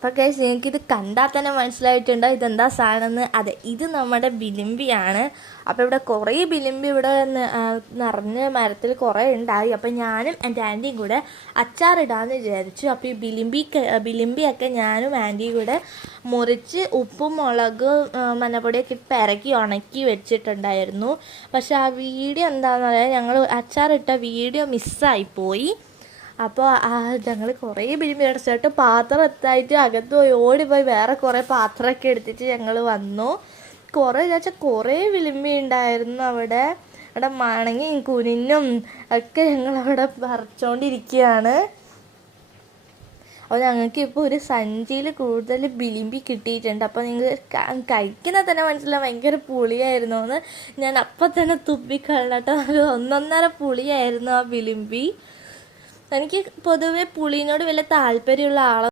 അപ്പോൾ ഗൈസ് നിങ്ങൾക്കിത് കണ്ടാൽ തന്നെ മനസ്സിലായിട്ടുണ്ടോ ഇതെന്താ സാധനമെന്ന്. അതെ, ഇത് നമ്മുടെ ബിലിമ്പിയാണ്. അപ്പോൾ ഇവിടെ കുറേ ബിലിമ്പി ഇവിടെ നിറഞ്ഞ് മരത്തിൽ കുറേ ഉണ്ടായി. അപ്പോൾ ഞാനും എൻ്റെ ആൻറ്റിയും കൂടെ അച്ചാറിടാമെന്ന് വിചാരിച്ചു. അപ്പോൾ ഈ ബിലിമ്പിയൊക്കെ ഞാനും ആൻറ്റിയും കൂടെ മുറിച്ച് ഉപ്പും മുളക് മഞ്ഞപ്പൊടിയൊക്കെ ഇട്ട് ഇറക്കി ഉണക്കി വെച്ചിട്ടുണ്ടായിരുന്നു. പക്ഷെ ആ വീഡിയോ എന്താണെന്ന് പറയാൻ ഞങ്ങൾ അച്ചാറിട്ട വീഡിയോ മിസ്സായിപ്പോയി. അപ്പോൾ ഞങ്ങൾ കുറേ ബിലിമ്പി അടച്ചിട്ട് പാത്രം എത്തായിട്ട് അകത്ത് പോയി ഓടിപ്പോയി വേറെ കുറേ പാത്രമൊക്കെ എടുത്തിട്ട് ഞങ്ങൾ വന്നു. കുറേ ബിലിമ്പി ഉണ്ടായിരുന്നു അവിടെ മണങ്ങിയും കുനിഞ്ഞും ഒക്കെ ഞങ്ങളവിടെ പറിച്ചുകൊണ്ടിരിക്കുകയാണ്. അപ്പോൾ ഞങ്ങൾക്ക് ഇപ്പോൾ ഒരു സഞ്ചിയിൽ കൂടുതൽ ബിലിമ്പി കിട്ടിയിട്ടുണ്ട്. അപ്പോൾ നിങ്ങൾ കഴിക്കുന്ന തന്നെ മനസ്സിലാവും ഭയങ്കര പുളിയായിരുന്നു എന്ന്. ഞാൻ അപ്പം തന്നെ തുപ്പിക്കളഞ്ഞിട്ട് ഒരു 1.5 പുളിയായിരുന്നു ആ ബിലിമ്പി. എനിക്ക് പൊതുവേ പുളിനോട് വലിയ താല്പര്യമുള്ള ആളാണ്.